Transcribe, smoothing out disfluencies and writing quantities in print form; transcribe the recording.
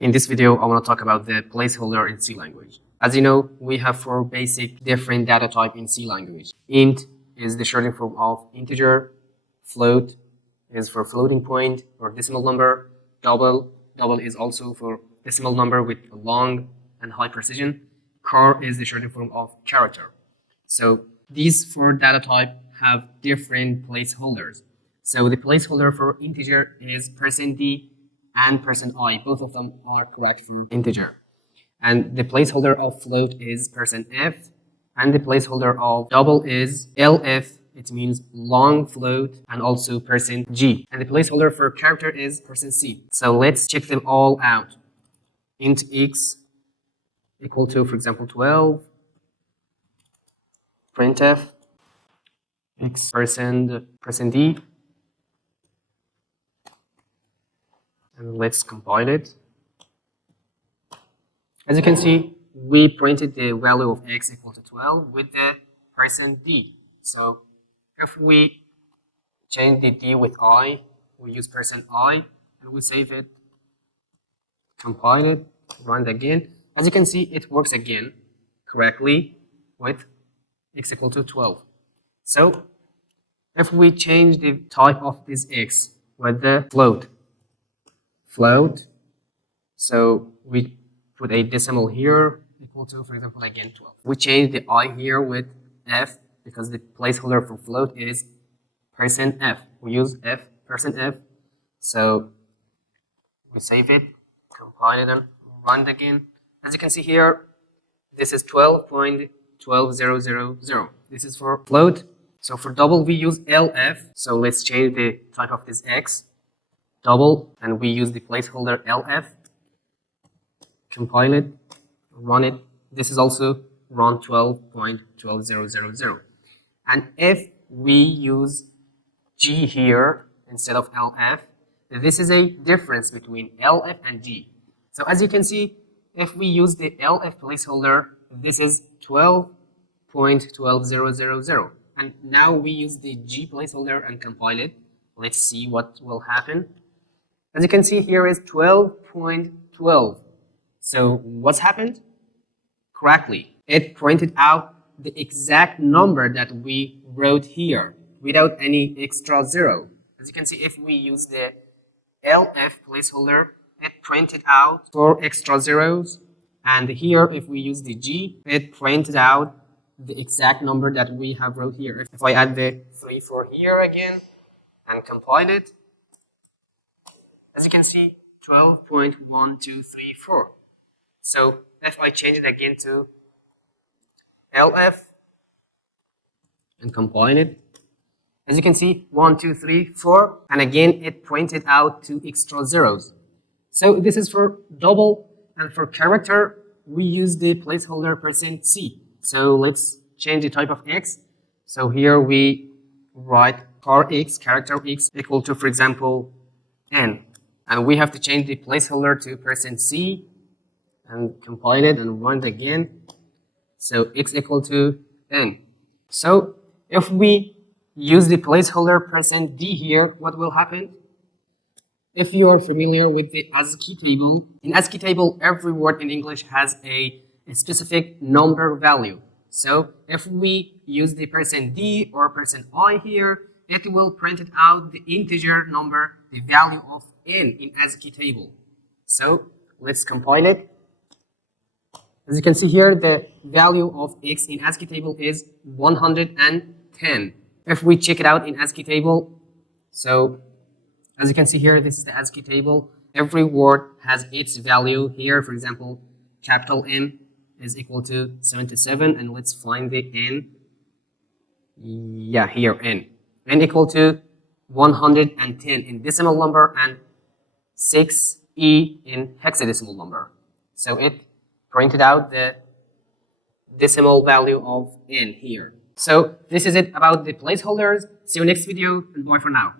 In this video, I want to talk about the placeholder in C language. As you know, we have four basic different data type in C language. Int is the shortening form of integer. Float is for floating point or decimal number. Double is also for decimal number with long and high precision. Char is the shortening form of character. So these four data type have different placeholders. So the placeholder for integer is %d and %i. Both of them are correct for integer. And the placeholder of float is %f, and the placeholder of double is lf. It means long float, and also %g. And the placeholder for character is %c. So let's check them all out. Int x equal to, for example, 12. Printf x %d. And let's compile it. As you can see, we printed the value of x equal to 12 with the %d. So if we change the d with I, we use %i, and we save it, compile it, run it again. As you can see, it works again correctly with x equal to 12. So if we change the type of this x with the float, so we put a decimal here equal to, for example, again 12. We change the I here with f because the placeholder for float is %f. We use f, %f. So we save it, compile it, and run it again. As you can see here, this is 12.12000. This is for float. So for double, we use lf. So let's change the type of this x. Double, and we use the placeholder lf. Compile it, run it. This is also run 12.12000. And if we use g here instead of lf, this is a difference between lf and g. So as you can see, if we use the lf placeholder, this is 12.12000. And now we use the g placeholder and compile it. Let's see what will happen. As you can see, here is 12.12. So what's happened? Correctly, it printed out the exact number that we wrote here without any extra zero. As you can see, if we use the lf placeholder, it printed out 4 extra zeros. And here, if we use the g, it printed out the exact number that we have wrote here. If I add the 3 for here again and compile it, as you can see, 12.1234. So if I change it again to lf and compile it, as you can see, 1, 2, 3, 4, and again it printed out 2 extra zeros. So this is for double, and for character we use the placeholder %c. So let's change the type of x. So here we write character x equal to, for example, n. And we have to change the placeholder to %c and compile it and run it again. So x equal to n. So if we use the placeholder %d here, what will happen? If you are familiar with the ASCII table, in ASCII table, every word in English has a specific number value. So if we use the %d or %i here, it will print it out the integer number, the value of n in ASCII table. So let's compile it. As you can see here, the value of x in ASCII table is 110. If we check it out in ASCII table, so as you can see here, this is the ASCII table. Every word has its value here. For example, capital M is equal to 77, and let's find the n. Yeah, here, n. N equal to 110 in decimal number and 6e in hexadecimal number. So it printed out the decimal value of n here. So this is it about the placeholders. See you next video, and bye for now.